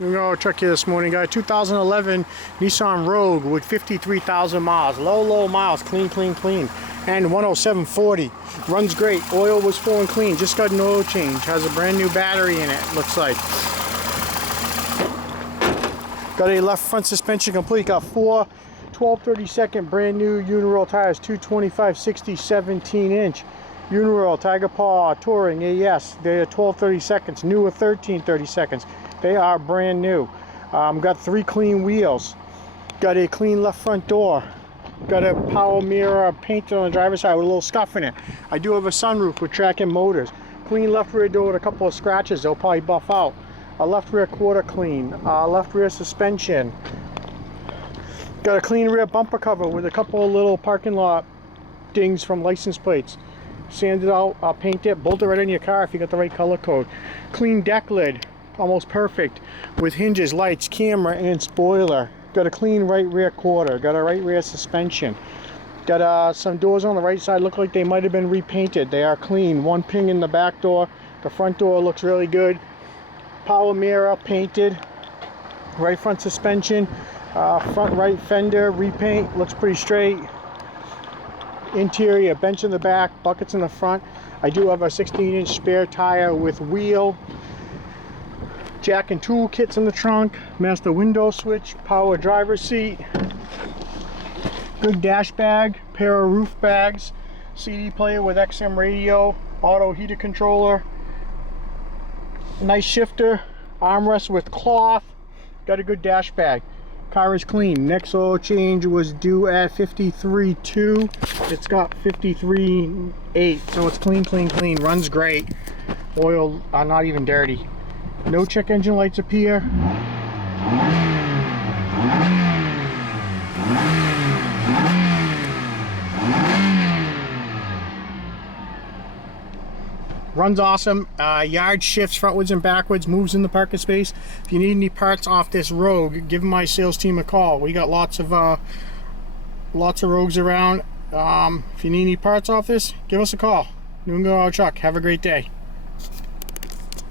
We're going to check here this morning, guys. 2011 Nissan Rogue with 53,000 miles. Low miles. Clean. N10740. Runs great. Oil was full and clean. Just got an oil change. Has a brand new battery in it, looks like. Got a left front suspension complete. Got four 12/32 brand new uniroyal tires. 225/60 17-inch. Uniroyal, Tiger Paw, Touring, AS. They are 12/32. Newer 13/32. They are brand new. Got three clean wheels. Got a clean left front door. Got a power mirror painted on the driver's side with a little scuff in it. I do have a sunroof with tracking motors. Clean left rear door with a couple of scratches. They'll probably buff out. A left rear quarter clean. Left rear suspension. Got a clean rear bumper cover with a couple of little parking lot dings from license plates. Sanded out, paint it, bolt it right in your car if you got the right color code. Clean deck lid, almost perfect, with hinges, lights, camera, and spoiler. Got a clean right rear quarter. Got a right rear suspension. Got some doors on the right side, look like they might have been repainted. They are clean. One ping in the back door. The front door looks really good. Power mirror painted. Right front suspension. Front right fender repaint, looks pretty straight. Interior, bench in the back, buckets in the front. I do have a 16-inch spare tire with wheel. Jack and tool kits in the trunk. Master window switch, power driver's seat. Good dash bag, pair of roof bags. CD player with XM radio, auto heater controller. Nice shifter, armrest with cloth. Got a good dash bag. Car is clean. Next oil change was due at 53.2. It's got 53.8, so it's clean. Runs great. Oil not even dirty. No check engine lights appear. Runs awesome. Yard shifts frontwards and backwards, moves in the parking space. If you need any parts off this Rogue, give my sales team a call. We got lots of Rogues around. If you need any parts off this, give us a call. New England Auto Truck. Have a great day.